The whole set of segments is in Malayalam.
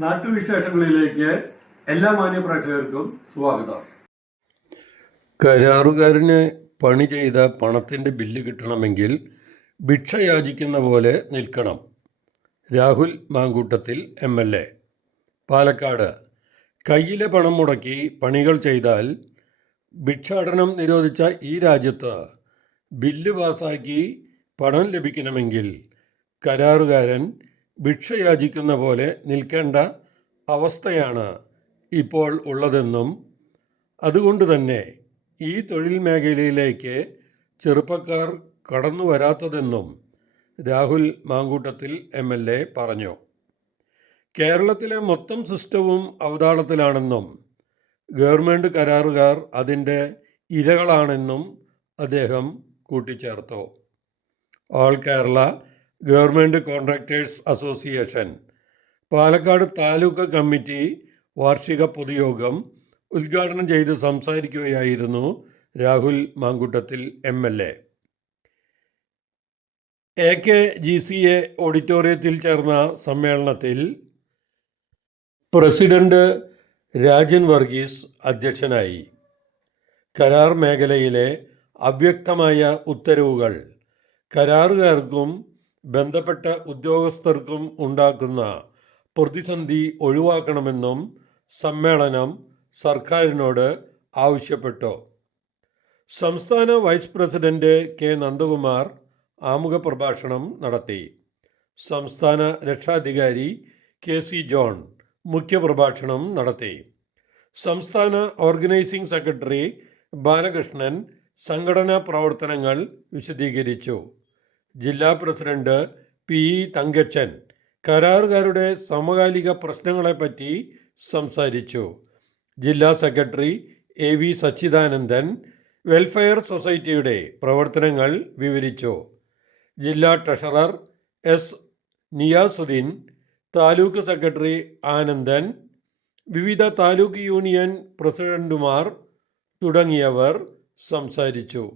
നാട്ടുവിശേഷങ്ങളിലേക്ക് എല്ലാ മാന്യപ്രേക്ഷകർക്കും സ്വാഗതം. കരാറുകാരന് പണി ചെയ്ത പണത്തിന്റെ ബില്ല് കിട്ടണമെങ്കിൽ ഭിക്ഷ യാചിക്കുന്ന പോലെ നിൽക്കണം. Rahul Mamkootathil M L A. Palakkad. കയ്യിലെ പണം മുടക്കി പണികൾ ചെയ്താൽ ഭിക്ഷാടനം നിരോധിച്ച ഈ രാജ്യത്ത് ബില്ല് പാസാക്കി പണം ലഭിക്കണമെങ്കിൽ കരാറുകാരൻ ഭിക്ഷ യാചിക്കുന്ന പോലെ നിൽക്കേണ്ട അവസ്ഥയാണ് ഇപ്പോൾ ഉള്ളതെന്നും അതുകൊണ്ട് തന്നെ ഈ തൊഴിൽ മേഖലയിലേക്ക് ചെറുപ്പക്കാർ കടന്നു വരാത്തതെന്നും Rahul Mamkootathil M L A പറഞ്ഞു. കേരളത്തിലെ മൊത്തം സിസ്റ്റവും അവതാളത്തിലാണെന്നും ഗവൺമെന്റ് കരാറുകാർ അതിന്റെ ഇരകളാണെന്നും അദ്ദേഹം കൂട്ടിച്ചേർത്തു. All Kerala government contractors association. Palakkad taluk committee വാർഷിക പൊതുയോഗം ഉദ്ഘാടനം ചെയ്ത് സംസാരിക്കുകയായിരുന്നു Rahul Mamkootathil M L A. A K G C A ഓഡിറ്റോറിയത്തിൽ ചേർന്ന സമ്മേളനത്തിൽ പ്രസിഡന്റ് രാജൻ വർഗീസ് അധ്യക്ഷനായി. കരാർ മേഖലയിലെ അവ്യക്തമായ ഉത്തരവുകൾ കരാറുകാർക്കും ബന്ധപ്പെട്ട ഉദ്യോഗസ്ഥർക്കും ഉണ്ടാക്കുന്ന പ്രതിസന്ധി ഒഴിവാക്കണമെന്നും സമ്മേളനം സർക്കാരിനോട് ആവശ്യപ്പെട്ടു. സംസ്ഥാന വൈസ് പ്രസിഡന്റ് കെ. നന്ദകുമാർ ആമുഖ പ്രഭാഷണം നടത്തി. സംസ്ഥാന രക്ഷാധികാരി കെ. സി. ജോൺ മുഖ്യപ്രഭാഷണം നടത്തി. സംസ്ഥാന ഓർഗനൈസിംഗ് സെക്രട്ടറി ബാലകൃഷ്ണൻ സംഘടനാ പ്രവർത്തനങ്ങൾ വിശദീകരിച്ചു. ജില്ലാ പ്രസിഡന്റ് പി. തങ്കച്ചൻ കരാറുകാരുടെ സമകാലിക പ്രശ്നങ്ങളെപ്പറ്റി സംസാരിച്ചു. ജില്ലാ secretary A. V. Sachidanandan welfare സൊസൈറ്റിയുടെ പ്രവർത്തനങ്ങൾ വിവരിച്ചു. ജില്ലാ treasurer S. Niyasudheen taluk secretary Anandan വിവിധ താലൂക്ക് യൂണിയൻ പ്രസിഡന്റുമാർ തുടങ്ങിയവർ സംസാരിച്ചു.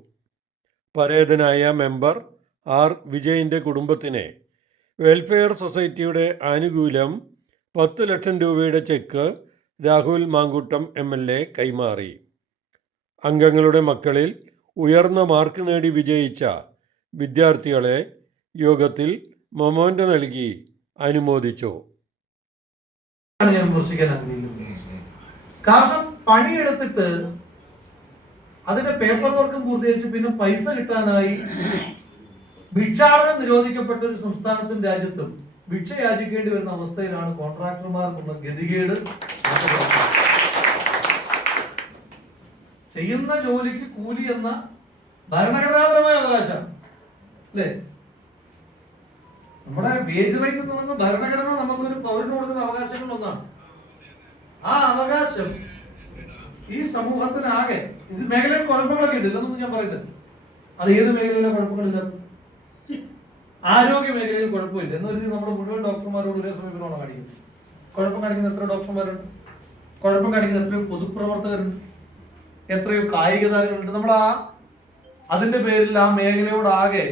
പരേതനായ മെമ്പർ ആർ. വിജയന്റെ കുടുംബത്തിന്. വെൽഫെയർ സൊസൈറ്റിയുടെ ആനുകൂല്യം പത്ത് ലക്ഷം രൂപയുടെ cheque Rahul Mamkootam M. L. A. കൈമാറി. അംഗങ്ങളുടെ മക്കളിൽ ഉയർന്ന മാർക്ക് നേടി വിജയിച്ച വിദ്യാർത്ഥികളെ യോഗത്തിൽ മൊമോന്റോ നൽകി അനുമോദിച്ചു. കാരണം പണിയെടുത്തിട്ട് അതിന്റെ പേപ്പർ വർക്കും പൂർത്തീകരിച്ച് പിന്നെ പൈസ കിട്ടാനായി ഭിക്ഷാടനം നിരോധിക്കപ്പെട്ട ഒരു സംസ്ഥാനത്തും രാജ്യത്തും ഭിക്ഷ യാചിക്കേണ്ടി വരുന്ന അവസ്ഥയിലാണ് കോൺട്രാക്ടർമാർക്കുള്ള ഗതികേട്. ചെയ്യുന്ന ജോലിക്ക് കൂലി എന്ന ഭരണഘടനാപരമായ അവകാശമാണ് അല്ലേ? നമ്മുടെ വേജ് റൈറ്റ് എന്ന് പറയുന്ന ഭരണഘടന നമുക്കൊരു പൗരന് കൊടുക്കുന്ന അവകാശങ്ങളിലൊന്നാണ് ആ അവകാശം ഈ സമൂഹത്തിനാകെ ഇത് മേഖലയിൽ കുഴപ്പങ്ങളൊക്കെ ഉണ്ട് ഇല്ലെന്നൊന്നും ഞാൻ പറയുന്നത് അത് ഏത് മേഖലയിലെ കുഴപ്പങ്ങളില്ല? ആരോഗ്യ മേഖലയിൽ കുഴപ്പമില്ല. എന്ന് വെച്ചാൽ നമ്മൾ മുഴുവൻ ഡോക്ടർമാരോട് ഒരേ സമീപനമാണ് കാണിക്കുന്നത് കുഴപ്പം കാണിക്കുന്ന എത്ര ഡോക്ടർമാരുണ്ട്? കുഴപ്പം കാണിക്കുന്ന എത്രയോ പൊതുപ്രവർത്തകരുണ്ട്. എത്രയോ കായിക താരങ്ങളുണ്ട് നമ്മൾ ആ അതിന്റെ പേരിൽ ആ മേഖലയോടാകെ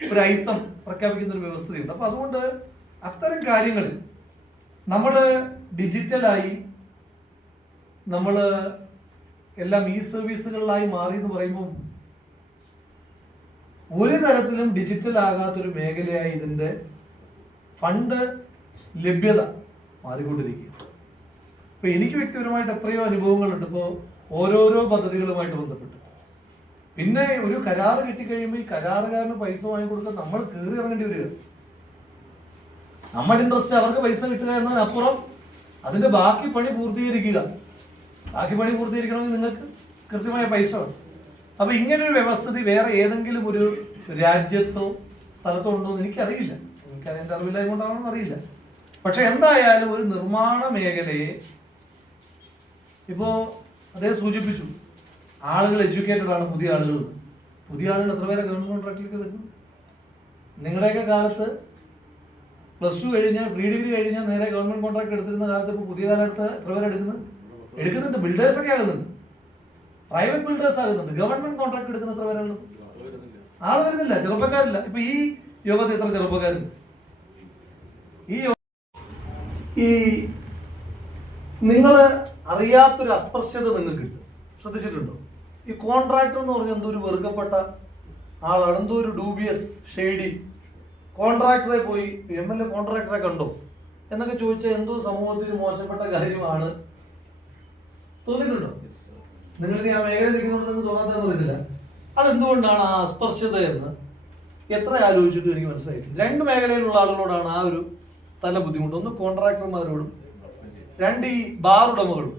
ഒരു അയിത്തം പ്രഖ്യാപിക്കുന്ന ഒരു വ്യവസ്ഥയുണ്ട്. അപ്പൊ അതുകൊണ്ട് അത്തരം കാര്യങ്ങൾ നമ്മൾ ഡിജിറ്റലായി നമ്മൾ എല്ലാം ഇ സർവീസുകളിലായി മാറി എന്ന് പറയുമ്പോൾ ഒരു തരത്തിലും ഡിജിറ്റൽ ആകാത്തൊരു മേഖലയായി ഇതിന്റെ ഫണ്ട് ലഭ്യത മാറിക്കൊണ്ടിരിക്കുക ഇപ്പോൾ എനിക്ക് വ്യക്തിപരമായിട്ട് എത്രയോ അനുഭവങ്ങളുണ്ട്. ഇപ്പോൾ ഓരോരോ പദ്ധതികളുമായിട്ട് ബന്ധപ്പെട്ട്. പിന്നെ ഒരു കരാറ് കിട്ടിക്കഴിയുമ്പോൾ ഈ കരാറുകാരന് പൈസ വാങ്ങിക്കൊടുക്കാൻ നമ്മൾ കയറി ഇറങ്ങേണ്ടി വരിക. നമ്മുടെ ഇൻട്രസ്റ്റ് അവർക്ക് പൈസ കിട്ടുക എന്നതിനപ്പുറം അതിന്റെ ബാക്കി പണി പൂർത്തീകരിക്കുക. ബാക്കി പണി പൂർത്തീകരിക്കണമെങ്കിൽ നിങ്ങൾക്ക് കൃത്യമായ പൈസ വേണം. അപ്പൊ ഇങ്ങനെ ഒരു വ്യവസ്ഥിതി വേറെ ഏതെങ്കിലും ഒരു രാജ്യത്തോ സ്ഥലത്തോ ഉണ്ടോ എന്ന് എനിക്കറിയില്ല. എനിക്ക് അതിന്റെ അറിവില്ലായ്മ കൊണ്ടാണോ അറിയില്ല. പക്ഷെ എന്തായാലും ഒരു നിർമ്മാണ മേഖലയെ ഇപ്പോ അദ്ദേഹം സൂചിപ്പിച്ചു. ആളുകൾ എഡ്യൂക്കേറ്റഡ് ആണ് പുതിയ ആളുകൾ. പുതിയ ആളുകൾ എത്ര പേരെ ഗവൺമെന്റ് കോൺട്രാക്ടിലേക്ക് വരുന്നു? നിങ്ങളുടെയൊക്കെ കാലത്ത് പ്ലസ് ടു കഴിഞ്ഞാൽ പ്രീ ഡിഗ്രി കഴിഞ്ഞാൽ നേരെ ഗവൺമെന്റ് കോൺട്രാക്ട് എടുത്തിരുന്ന കാലത്ത് ഇപ്പോൾ പുതിയ കാലത്ത് എത്ര പേരെ എടുക്കുന്നത്? എടുക്കുന്നുണ്ട്. ബിൽഡേഴ്സൊക്കെ ആകുന്നുണ്ട്. പ്രൈവറ്റ് ബിൽഡേഴ്സ് ആകുന്നുണ്ട്. ഗവൺമെന്റ് കോൺട്രാക്ട് എടുക്കുന്ന എത്ര പേരാണ്? ആൾ വരുന്നില്ല. ചെറുപ്പക്കാരില്ല. ഇപ്പൊ ഈ യോഗത്തിൽ എത്ര ചെറുപ്പക്കാരുണ്ട്? ഈ ഈ നിങ്ങൾ അറിയാത്തൊരു അസ്പർശ്യത നിങ്ങൾക്ക് ശ്രദ്ധിച്ചിട്ടുണ്ടോ? ഈ കോൺട്രാക്ടർ എന്ന് പറഞ്ഞാൽ എന്തോ ഒരു വെറുക്കപ്പെട്ട ആളാണ്. എന്തോ ഒരു ഡൂബിയസ് ഷെയ്ഡി കോൺട്രാക്ടറെ പോയി. എം എൽ എ കോൺട്രാക്ടറെ കണ്ടോ? എന്നൊക്കെ ചോദിച്ചാൽ എന്തോ സമൂഹത്തിൽ മോശപ്പെട്ട കാര്യമാണ്. തോന്നിയിട്ടുണ്ടോ? നിങ്ങൾക്ക് ആ മേഖല നിൽക്കുന്നുണ്ടെന്ന് തോന്നാത്തതെന്ന് പറയുന്നില്ല അതെന്തുകൊണ്ടാണ് ആ അസ്പർശ്യത എന്ന്? എത്ര ആലോചിച്ചിട്ടും എനിക്ക് മനസ്സിലായിട്ടില്ല. രണ്ട് മേഖലയിലുള്ള ആളുകളോടാണ് ആ ഒരു തല ബുദ്ധിമുട്ട്. ഒന്ന് കോൺട്രാക്ടർമാരോടും രണ്ട് ഈ ബാർ ഉടമകളും.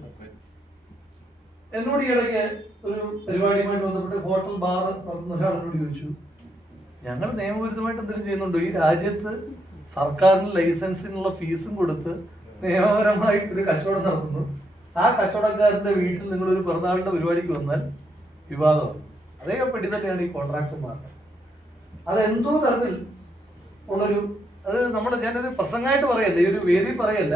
എന്നോട് ഇടയ്ക്ക് ഒരു പരിപാടിയുമായിട്ട് ബന്ധപ്പെട്ട് ഹോട്ടൽ ബാർ നടത്തുന്ന ഒരാളോട് ചോദിച്ചു. ഞങ്ങൾ നിയമവിരുദ്ധമായിട്ട് എന്തെങ്കിലും ചെയ്യുന്നുണ്ടോ? ഈ രാജ്യത്ത് സർക്കാരിന് ലൈസൻസിനുള്ള ഫീസും കൊടുത്ത് നിയമപരമായിട്ട് ഒരു കച്ചവടം നടത്തുന്നു. ആ കച്ചവടക്കാരന്റെ വീട്ടിൽ നിങ്ങൾ ഒരു പിറന്നാളിന്റെ പരിപാടിക്ക് വന്നാൽ വിവാദമാണ് അതേ പെടി തന്നെയാണ് ഈ കോൺട്രാക്ടർമാർ അതെന്തോ തരത്തിൽ ഉള്ളൊരു അത് നമ്മുടെ ഞാനൊരു പ്രസംഗമായിട്ട് പറയല്ല ഈ ഒരു വേദി പറയല്ല.